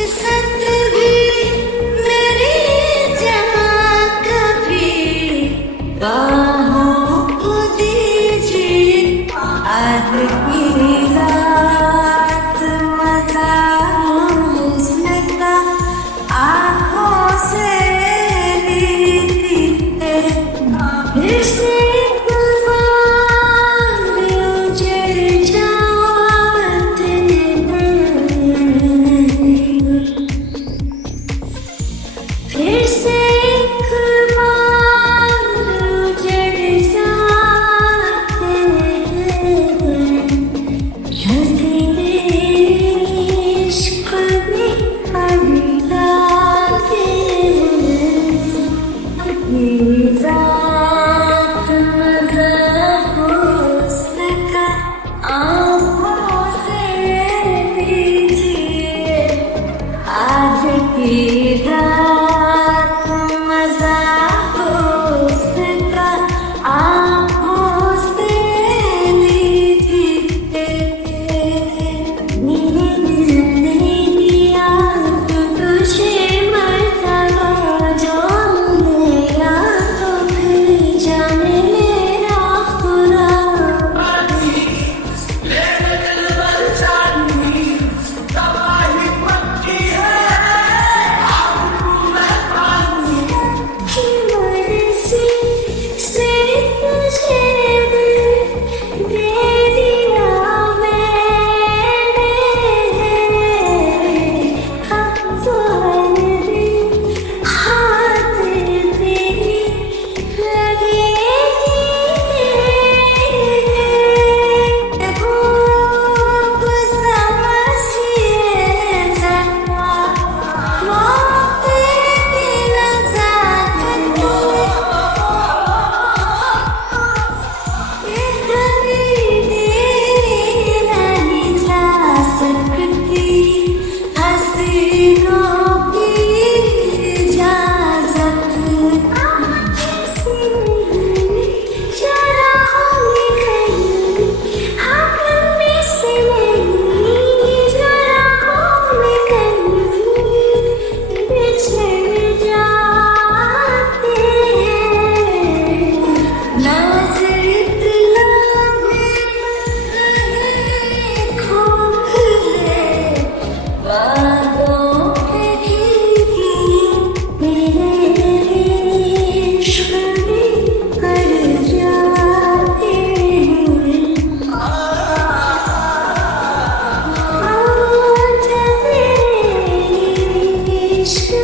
सत भी मेरी जहाँ कभी बाहों को दीजिए आज की रात मजा हुस्न का आँखों से लीजिए फिर से एक बार उजड़ जाते फिर से एक बार उजड़ जाते हंसने इश्क में अड़ाते ये रात मज़ा हुस्न का आँखों से लीजिए आज की रात मज़ा हुस्न का आँखों से लीजिए मेरे दिल ने दिया तो तुझे मर्तबा जो मिला तो फिर जाने मेरा खुदा कि मर्ज़ी से तुझे दे दिया मैंने अब तो हर दिन हाथ तेरी लगेगी भूख समझिए ज़रा मौत की नज़ाकत ये कभी दी नहीं जा सकती हसीनों की इजाज़त किसी चौराहों में कहीं हम में से नहीं चौराहों में कहीं बिछड़ जाते हैं नज़र इतना खोखले बातों पे गिरी मेरे इश्क में कर जाते हैं आज मेरे इश्क